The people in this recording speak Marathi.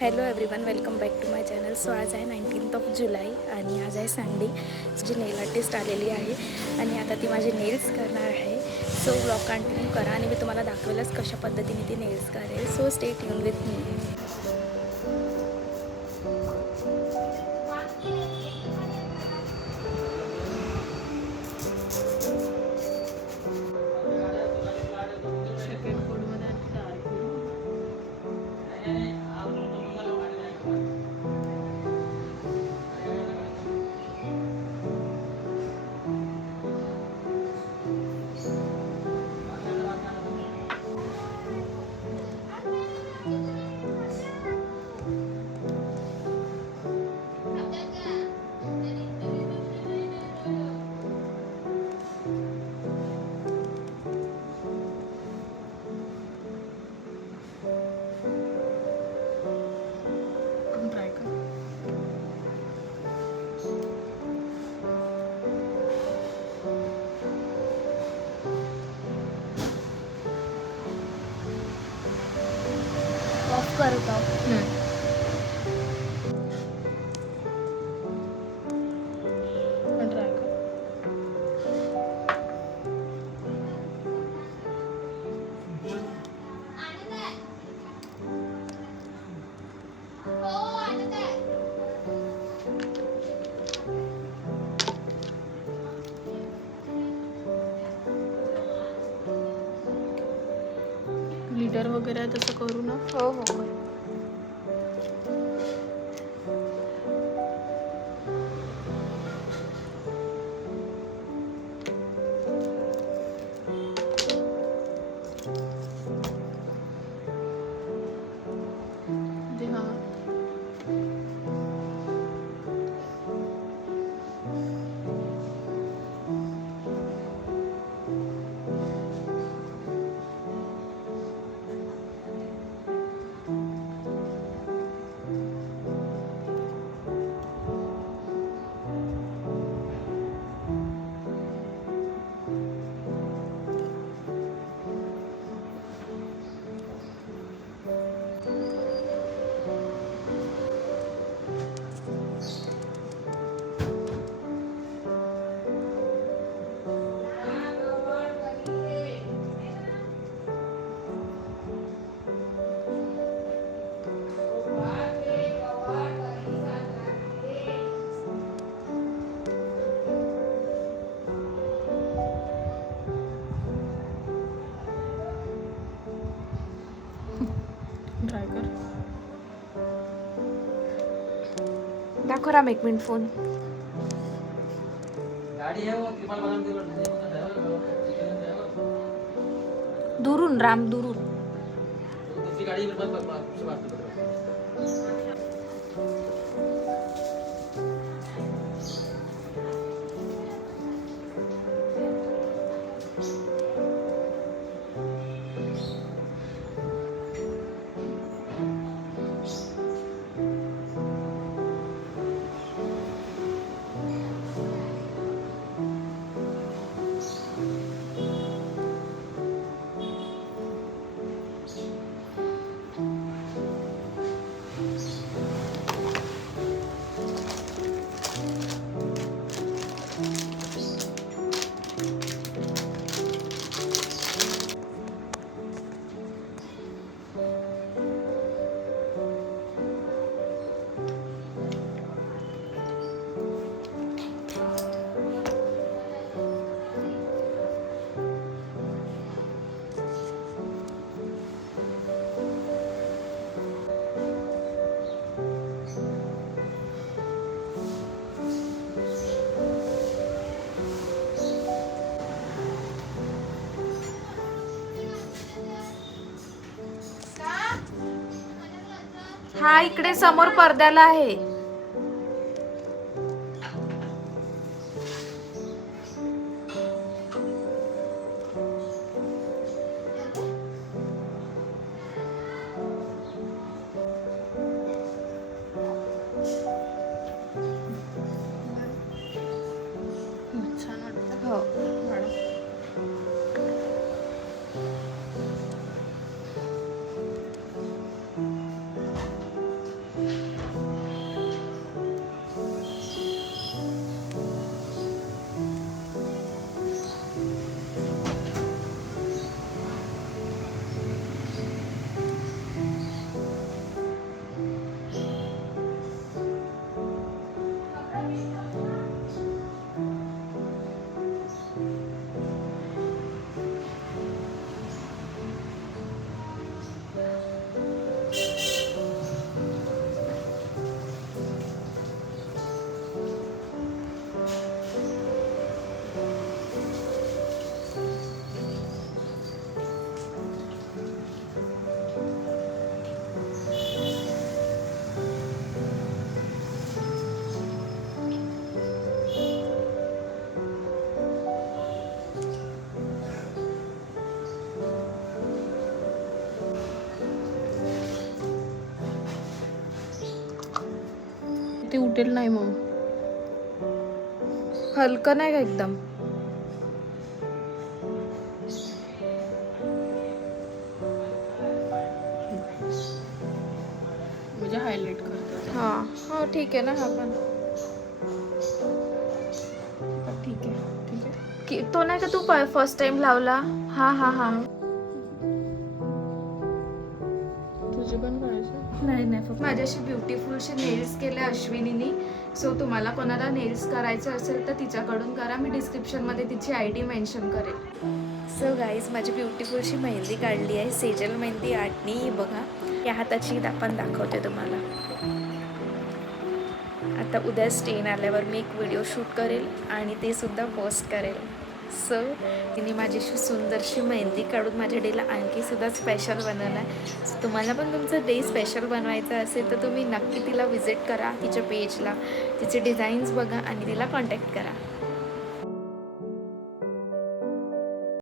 Hello everyone, welcome back to my channel. So आज आहे 19th जुलै आणि आज आहे संडे. जी नेल आर्टिस्ट आलेली आहे आणि आता ती माझे नेल्स करणार आहे. सो ब्लॉग कंटिन्यू करा आणि मी तुम्हाला दाखवेलच कशा पद्धतीने ती नेल्स करेल. So stay tune with me. Of करतो. लीडर वगैरे तसं करू ना. हो हो करू. दे हा. ड्राय कर. दाखव राम 1 मिनिट फोन. दुरून राम दुरून. हा इकडे समोर पडद्याला आहे. छान वाटतं. हो. ती उठेल नाही मग. हलकं नाही का एकदम? म्हणजे हायलाइट करते. हा हो ठीक आहे ना, हा पण ठीक आहे. ठीक आहे. की तो नाही का तू फर्स्ट टाइम लावला? हा हा हा. तुझे पण करायचे? नाही नाही, फक्त माझ्याशी ब्युटिफुलचे नेल्स केले अश्विनीनी. सो तुम्हाला कोणाला नेल्स करायचे असेल तर तिच्याकडून करा. मी डिस्क्रिप्शनमध्ये तिची ID मेन्शन करेल. सो गाईज, माझी ब्युटिफुलशी मेहंदी काढली आहे. सेजल मेहंदी आर्टनी. बघा या हाताची आपण दाखवते तुम्हाला. आता उद्या स्टेन आल्यावर मी एक व्हिडिओ शूट करेल आणि ते सुद्धा पोस्ट करेल. सो तिने माझीशी सुंदरशी मेहंदी काढून माझ्या डेला आणखी सुद्धा स्पेशल बनवणार. सो तुम्हाला पण तुमचं डे स्पेशल बनवायचं असेल तर तुम्ही नक्की तिला विजिट करा, तिच्या पेजला तिचे डिझाईन्स बघा आणि तिला कॉन्टॅक्ट करा.